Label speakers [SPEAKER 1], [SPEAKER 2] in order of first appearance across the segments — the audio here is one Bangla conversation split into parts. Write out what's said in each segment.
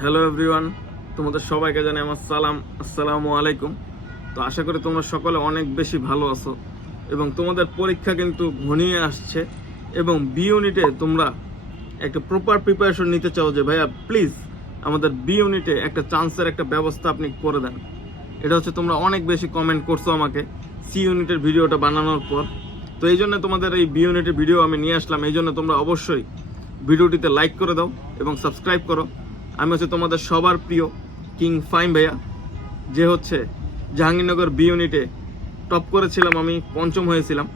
[SPEAKER 1] হ্যালো এভরিওয়ান তোমাদের সবাইকে জানাই আমার সালাম। আসসালামু আলাইকুম। তো আশা করি তোমরা সকলে অনেক বেশি ভালো আছো এবং তোমাদের পরীক্ষা কিন্তু ঘনিয়ে আসছে এবং বি ইউনিটে তোমরা একটা প্রপার প্রিপারেশন নিতে চাও যে, ভাইয়া প্লিজ আমাদের বি ইউনিটে একটা চান্সের একটা ব্যবস্থা আপনি করে দেন। এটা হচ্ছে তোমরা অনেক বেশি কমেন্ট করছ আমাকে সি ইউনিটের ভিডিওটা বানানোর পর। তো এই জন্য তোমাদের এই বি ইউনিটের ভিডিও আমি নিয়ে আসলাম। এই জন্য তোমরা অবশ্যই ভিডিওটিতে লাইক করে দাও এবং সাবস্ক্রাইব করো। আমি হচ্ছে তোমাদের সবার প্রিয় কিং ফাইম ভাইয়া, যে হচ্ছে জাহাঙ্গীরনগর বি ইউনিটে টপ করেছিলাম আমি, পঞ্চম হয়েছিলাম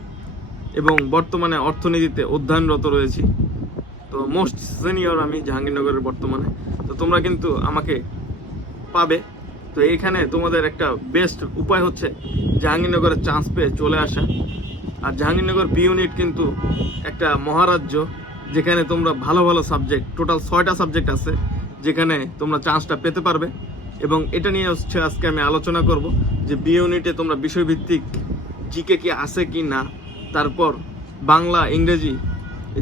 [SPEAKER 1] এবং বর্তমানে অর্থনীতিতে অধ্যয়নরত রয়েছি। তো মোস্ট সিনিয়র আমি জাহাঙ্গীরনগরের বর্তমানে। তো তোমরা কিন্তু আমাকে পাবে। তো এখানে তোমাদের একটা বেস্ট উপায় হচ্ছে জাহাঙ্গীরনগরের চান্স পেয়ে চলে আসা। আর জাহাঙ্গীরনগর বি ইউনিট কিন্তু একটা মহারাজ্য, যেখানে তোমরা ভালো ভালো সাবজেক্ট টোটাল ছয়টা সাবজেক্ট আছে। যেখানে তোমরা চান্সটা পেতে পারবে। এবং এটা নিয়ে হচ্ছে আজকে আমি আলোচনা করব যে বি ইউনিটে তোমরা বিষয়ভিত্তিক জিকে কি আছে কি না, তারপর বাংলা, ইংরেজি,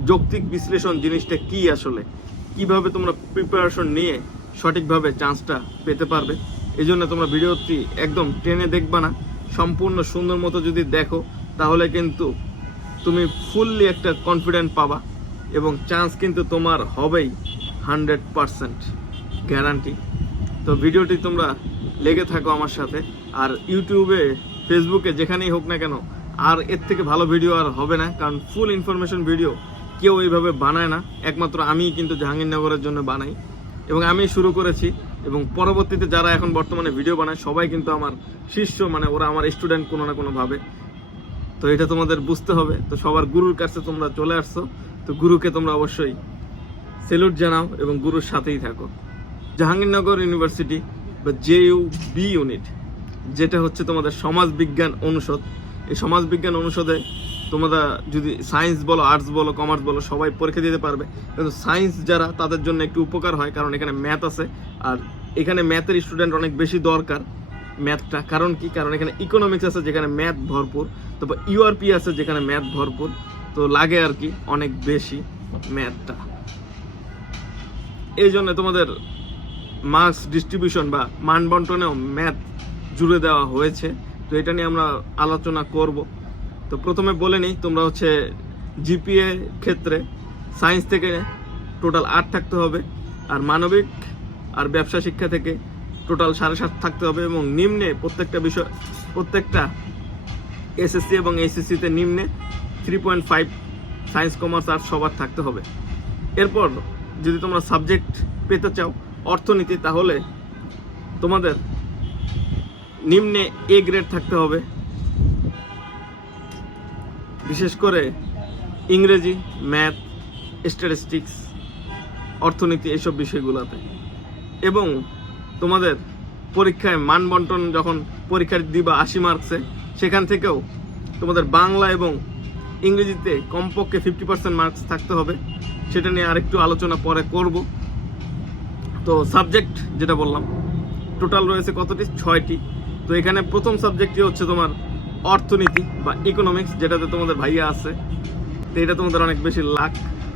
[SPEAKER 1] যৌক্তিক বিশ্লেষণ জিনিসটা কি আসলে, কীভাবে তোমরা প্রিপারেশন নিয়ে সঠিকভাবে চান্সটা পেতে পারবে। এই জন্য তোমরা ভিডিওটি একদম টেনে দেখবা না, সম্পূর্ণ সুন্দর মতো যদি দেখো, তাহলে কিন্তু তুমি ফুললি একটা কনফিডেন্ট পাবা, এবং চান্স কিন্তু তোমার হবেই। Hundred percent guarantee. তো ভিডিওটি তোমরা লেগে থাকো আমার সাথে। আর ইউটিউবে, ফেসবুকে, যেখানেই হোক না কেন, আর এর থেকে ভালো ভিডিও আর হবে না, কারণ ফুল ইনফরমেশন ভিডিও কেউ এইভাবে বানায় না। একমাত্র আমিই কিন্তু জাহাঙ্গীরনগরের জন্য বানাই। এবং আমি শুরু করেছি, এবং পরবর্তীতে যারা এখন বর্তমানে ভিডিও বানায়, সবাই কিন্তু আমার শিষ্য মানে ওরা আমার স্টুডেন্ট কোনো না কোনোভাবে তো এটা তোমাদের বুঝতে হবে। তো সবার গুরুর কাছে তোমরা চলে আসছো। তো গুরুকে তোমরা অবশ্যই সেলুট জানাও এবং গুরুর সাথেই থাকো। জাহাঙ্গীরনগর ইউনিভার্সিটি বা জেইউ বি ইউনিট, যেটা হচ্ছে তোমাদের সমাজ বিজ্ঞান অনুষদ। এই সমাজ বিজ্ঞান অনুষদে তোমরা যদি সায়েন্স বলো, আর্টস বলো, কমার্স বলো, সবাই পরীক্ষা দিতে পারবে। কিন্তু সায়েন্স যারা, তাদের জন্য একটু উপকার হয়, কারণ এখানে ম্যাথ আছে। আর এখানে ম্যাথের স্টুডেন্ট অনেক বেশি দরকার ম্যাথটা। কারণ কি? কারণ এখানে ইকোনমিক্স আছে, যেখানে ম্যাথ ভরপুর। তারপর ইউআরপি আছে, যেখানে ম্যাথ ভরপুর। তো লাগে আর কি অনেক বেশি ম্যাথটা। এই জন্য তোমাদের মার্কস ডিস্ট্রিবিউশন বা মান বন্টনেও ম্যাথ জুড়ে দেওয়া হয়েছে। তো এটা নিয়ে আমরা আলোচনা করব। তো প্রথমে বলে নিই, তোমরা হচ্ছে জিপিএ ক্ষেত্রে সায়েন্স থেকে টোটাল আট থাকতে হবে আর মানবিক আর ব্যবসা শিক্ষা থেকে টোটাল সাড়ে সাত থাকতে হবে এবং নিম্নে প্রত্যেকটা বিষয়, প্রত্যেকটা এসএসসি এবং এইচএসসিতে নিম্নে three point five science commerce arts সবার থাকতে হবে। এরপর যদি তোমরা সাবজেক্ট পেতে চাও অর্থনীতি, তাহলে তোমাদের নিম্নে এ গ্রেড থাকতে হবে। বিশেষ করে ইংরেজি ম্যাথ স্ট্যাটিস্টিক্স অর্থনীতি এইসব বিষয়গুলোতে। এবং তোমাদের পরীক্ষায় মান বন্টন যখন পরীক্ষা দিবা আশি মার্কসে সেখান থেকেও তোমাদের বাংলা এবং ইংরেজিতে কমপক্ষে ফিফটি পার্সেন্ট মার্কস থাকতে হবে। সেটা নিয়ে আরেকটু আলোচনা পরে করব। তো সাবজেক্ট যেটা বললাম টোটাল রয়েছে কতটি? ছয়টি। তো এখানে প্রথম সাবজেক্টটি হচ্ছে তোমার অর্থনীতি বা ইকোনমিক্স যেটাতে তোমাদের ভাইয়া আছে। তো এটা তোমাদের অনেক বেশি লাখ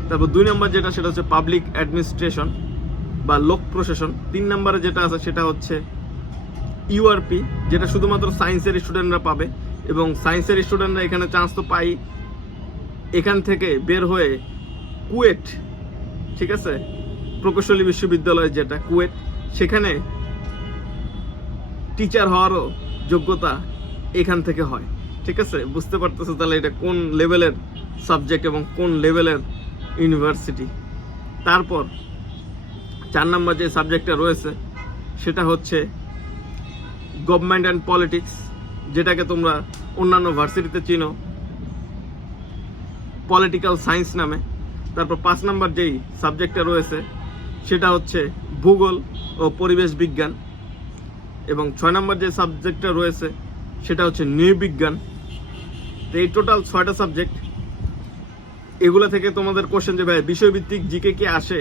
[SPEAKER 1] তারপর দুই নম্বর যেটা, সেটা হচ্ছে পাবলিক অ্যাডমিনিস্ট্রেশন বা লোক প্রশাসন। তিন নম্বরে যেটা আছে, সেটা হচ্ছে ইউআরপি যেটা শুধুমাত্র সায়েন্সের স্টুডেন্টরা পাবে। এবং সায়েন্সের স্টুডেন্টরা এখানে চান্স তো পাই এখান থেকে বের হয়ে কুয়েট, ঠিক আছে? প্রকৌশলী বিশ্ববিদ্যালয় যেটা, কুয়েট, সেখানে টিচার হওয়ারও যোগ্যতা এখান থেকে হয়, ঠিক আছে? বুঝতে পারতেছে তাহলে এটা কোন লেভেলের সাবজেক্ট এবং কোন লেভেলের ইউনিভার্সিটি তারপর চার নম্বর যে সাবজেক্টটা রয়েছে, সেটা হচ্ছে গভর্নমেন্ট অ্যান্ড পলিটিক্স যেটাকে তোমরা অন্যান্য ভার্সিটিতে চিনো। পলিটিক্যাল সায়েন্স নামে। তারপর পাঁচ নম্বর যেই সাবজেক্টটা রয়েছে, সেটা হচ্ছে ভূগোল ও পরিবেশ বিজ্ঞান। এবং ছয় নম্বর যে সাবজেক্টটা রয়েছে, সেটা হচ্ছে নৃবিজ্ঞান। তো এই টোটাল ছয়টা সাবজেক্ট এগুলো থেকে তোমাদের কোশ্চেন যে ভাই, বিষয়ভিত্তিক জিকে কি আসে?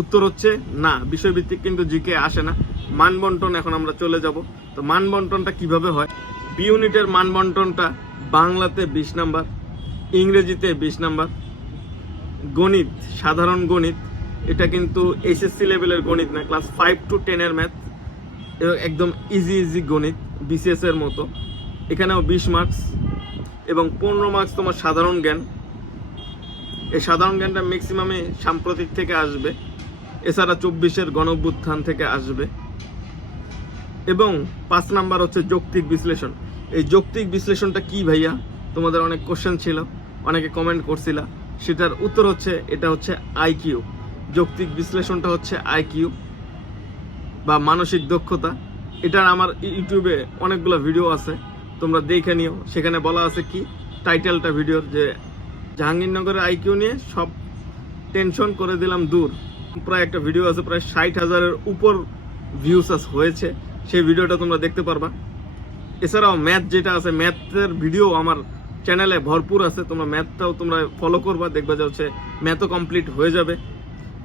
[SPEAKER 1] উত্তর হচ্ছে না, বিষয়ভিত্তিক কিন্তু জিকে আসে না। মানবন্টন এখন আমরা চলে যাব। তো মানবন্টনটা কীভাবে হয়? বি ইউনিটের মানবন্টনটা বাংলাতে বিশ নাম্বার। ইংরেজিতে বিশ নাম্বার। গণিত, সাধারণ গণিত, এটা কিন্তু এইচএসসি লেভেলের গণিত না ক্লাস ফাইভ টু টেনের ম্যাথ একদম ইজি ইজি গণিত বিসিএস এর মতো। এখানেও বিশ মার্কস এবং পনেরো মার্কস তোমার সাধারণ জ্ঞান। এই সাধারণ জ্ঞানটা ম্যাক্সিমামে সাম্প্রতিক থেকে আসবে, এছাড়া চব্বিশের গণভ্যুত্থান থেকে আসবে। এবং পাঁচ নাম্বার হচ্ছে যৌক্তিক বিশ্লেষণ। এই যৌক্তিক বিশ্লেষণটা কি ভাইয়া? তোমাদের অনেক কোশ্চেন ছিল। অনেকে কমেন্ট করছিলা। সেটার উত্তর হচ্ছে, এটা হচ্ছে আইকিউ যৌক্তিক বিশ্লেষণটা হচ্ছে আইকিউ বা মানসিক দক্ষতা। এটার আমার ইউটিউবে অনেকগুলো ভিডিও আছে, তোমরা দেখে নিও। সেখানে বলা আছে কি? টাইটেলটা ভিডিওর যে জাহাঙ্গীরনগরের আইকিউ নিয়ে সব টেনশন করে দিলাম দূর। প্রায় একটা ভিডিও আছে, প্রায় ষাট হাজারের উপর ভিউস হয়েছে। সেই ভিডিওটা তোমরা দেখতে পারবা। এছাড়াও ম্যাথ যেটা আছে ম্যাথের ভিডিও আমার চ্যানেলে ভরপুর আছে, তোমরা ম্যাথটাও তোমরা ফলো করবা, দেখবা যে হচ্ছে ম্যাথও কমপ্লিট হয়ে যাবে।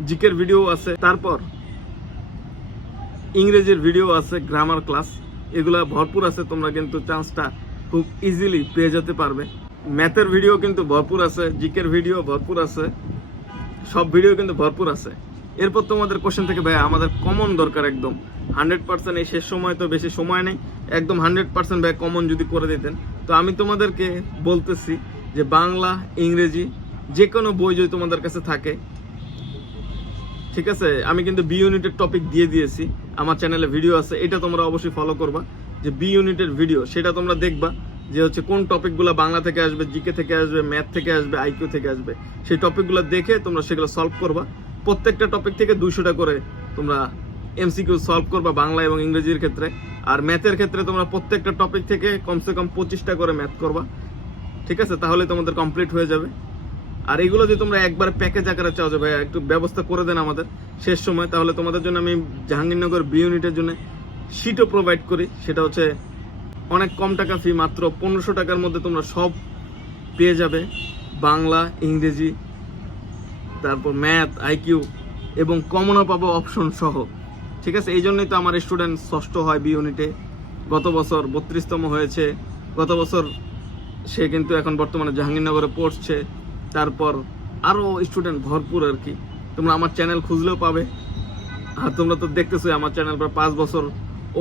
[SPEAKER 1] জিকের ভিডিও আছে। তারপর ইংরেজির ভিডিও আছে গ্রামার ক্লাস এগুলা ভরপুর আছে, তোমরা কিন্তু চান্সটা খুব ইজিলি পেয়ে যেতে পারবে। ম্যাথের ভিডিও কিন্তু ভরপুর আছে, জিকের ভিডিও ভরপুর আছে। সব ভিডিও কিন্তু ভরপুর আছে। এরপর তোমাদের কোশ্চেন থেকে ভাই আমাদের কমন দরকার একদম। হান্ড্রেড পার্সেন্ট এই শেষ সময় তো বেশি সময় নেই। একদম হান্ড্রেড পার্সেন্ট ভাই কমন যদি করে দিতেন। তো আমি তোমাদেরকে বলতেছি যে বাংলা, ইংরেজি যে কোনো বই যদি তোমাদের কাছে থাকে, ঠিক আছে? আমি কিন্তু বি ইউনিটের টপিক দিয়ে দিয়েছি। আমার চ্যানেলে ভিডিও আছে, এটা তোমরা অবশ্যই ফলো করবা। যে বি ইউনিটের ভিডিও সেটা তোমরা দেখবা যে হচ্ছে কোন টপিকগুলো বাংলা থেকে আসবে জিকে থেকে আসবে ম্যাথ থেকে আসবে আইকিউ থেকে আসবে। সেই টপিকগুলো দেখে তোমরা সেগুলো সলভ করবা। প্রত্যেকটা টপিক থেকে দুশোটা করে তোমরা এমসিকিউ সলভ করবা বাংলা এবং ইংরেজির ক্ষেত্রে। আর ম্যাথের ক্ষেত্রে তোমরা প্রত্যেকটা টপিক থেকে কমসে কম পঁচিশটা করে ম্যাথ করবা। ঠিক আছে? তাহলে তোমাদের কমপ্লিট হয়ে যাবে। আর এগুলো যদি তোমরা একবার প্যাকেজ আকারে চাও যে ভাই একটু ব্যবস্থা করে দেন আমাদের শেষ সময়, তাহলে তোমাদের জন্য আমি জাহাঙ্গীরনগর বি ইউনিটের জন্য সিটও প্রোভাইড করি। সেটা হচ্ছে অনেক কম টাকা ফি মাত্র পনেরোশো টাকার মধ্যে তোমরা সব পেয়ে যাবে। বাংলা, ইংরেজি, তারপর ম্যাথ আইকিউ এবং কমনও পাবো অপশন সহ। ঠিক আছে, এই জন্যই তো আমার স্টুডেন্ট ষষ্ঠ হয় বি ইউনিটে গত বছর বত্রিশতম হয়েছে। গত বছর সে কিন্তু এখন বর্তমানে জাহাঙ্গীরনগরে পড়ছে। তারপর আরও স্টুডেন্ট ভরপুর আর কি। তোমরা আমার চ্যানেল খুঁজলেও পাবে। আর তোমরা তো দেখতেছো আমার চ্যানেল প্রায় পাঁচ বছর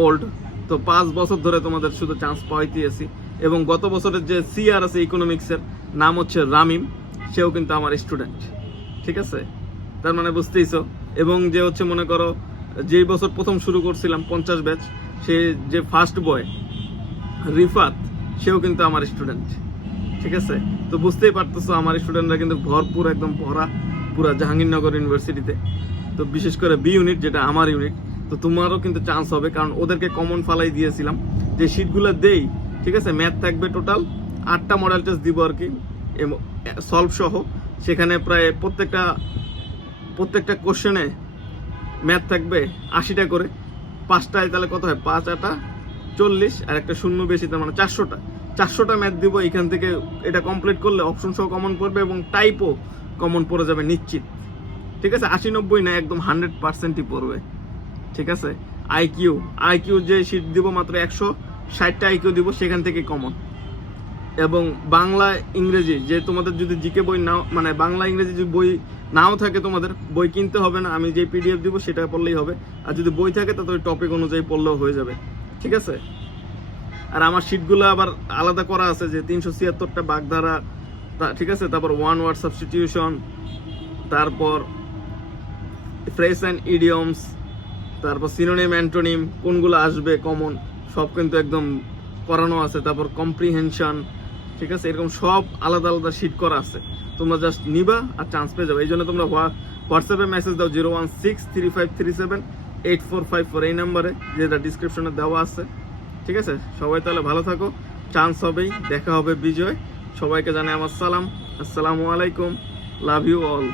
[SPEAKER 1] ওল্ড তো পাঁচ বছর ধরে তোমাদের শুধু চান্স পাইতেছি। এবং গত বছরের যে সিআর আছে ইকোনমিক্সের নাম হচ্ছে রামিম। সেও কিন্তু আমার স্টুডেন্ট ঠিক আছে? তার মানে বুঝতেইছো? এবং যে হচ্ছে, মনে করো যেই বছর প্রথম শুরু করছিলাম পঞ্চাশ ব্যাচ, সে যে ফার্স্ট বয় রিফাত, সেও কিন্তু আমার স্টুডেন্ট ঠিক আছে? তো বুঝতেই পারতেছো, আমার স্টুডেন্টরা কিন্তু ভরপুর একদম ভরা, পুরা জাহাঙ্গীরনগর ইউনিভার্সিটিতে তো বিশেষ করে বি ইউনিট যেটা আমার ইউনিট তো তোমারও কিন্তু চান্স হবে, কারণ ওদেরকে কমন ফালাই দিয়েছিলাম। যে শিটগুলো দেই, ঠিক আছে ম্যাথ থাকবে টোটাল আটটা মডেল টেস্ট দিব আর কি সলভ সহ। সেখানে প্রায় প্রত্যেকটা প্রত্যেকটা কোশ্চেনে ম্যাথ থাকবে আশিটা করে। পাঁচটায় তাহলে কত হয়? পাঁচ, আটা, চল্লিশ আর একটা শূন্য বেশি, তার মানে চারশোটা। চারশোটা ম্যাথ দিব, এখান থেকে এটা কমপ্লিট করলে অপশন সহ কমন পড়বে এবং টাইপও কমন পড়ে যাবে নিশ্চিত। ঠিক আছে? আশি, নব্বই না, একদম হান্ড্রেড পার্সেন্টই পড়বে। ঠিক আছে? আইকিউ আইকিউ যে সিট দিব মাত্র একশো, ষাটটা আইকিউ দিব, সেখান থেকে কমন এবং বাংলা ইংরেজি, যে তোমাদের যদি জিকে বই নাও মানে বাংলা ইংরেজি যদি বই নাও থাকে তোমাদের, বই কিনতে হবে না, আমি যে পিডিএফ দিব সেটা পড়লেই হবে। আর যদি বই থাকে, তাহলে ওই টপিক অনুযায়ী পড়লেও হয়ে যাবে। ঠিক আছে? আর আমার শিটগুলো আবার আলাদা করা আছে, যে তিনশো ছিয়াত্তরটা বাগধারা ঠিক আছে? তারপর ওয়ান ওয়ার্ড সাবস্টিটিউশন তারপর ফ্রেস অ্যান্ড ইডিয়মস তারপর সিনোনিম অ্যান্টোনিম কোনগুলো আসবে কমন সব কিন্তু একদম করানো আছে। তারপর কম্প্রিহেনশন ঠিক আছে? এরকম সব আলাদা আলাদা শিট করা আছে। তোমরা জাস্ট নিবা আর চান্স পেয়ে যাবে। এই জন্য তোমরা হোয়াটসঅ্যাপে মেসেজ দাও zero one six three five three seven eight four five four এই নাম্বারে যেটা ডিসক্রিপশনে দেওয়া আছে। ঠিক আছে? সবাই তাহলে ভালো থাকো। চান্স হবেই। দেখা হবে বিজয়। সবাইকে জানাই আমার সালাম। আসসালামু আলাইকুম। Love you all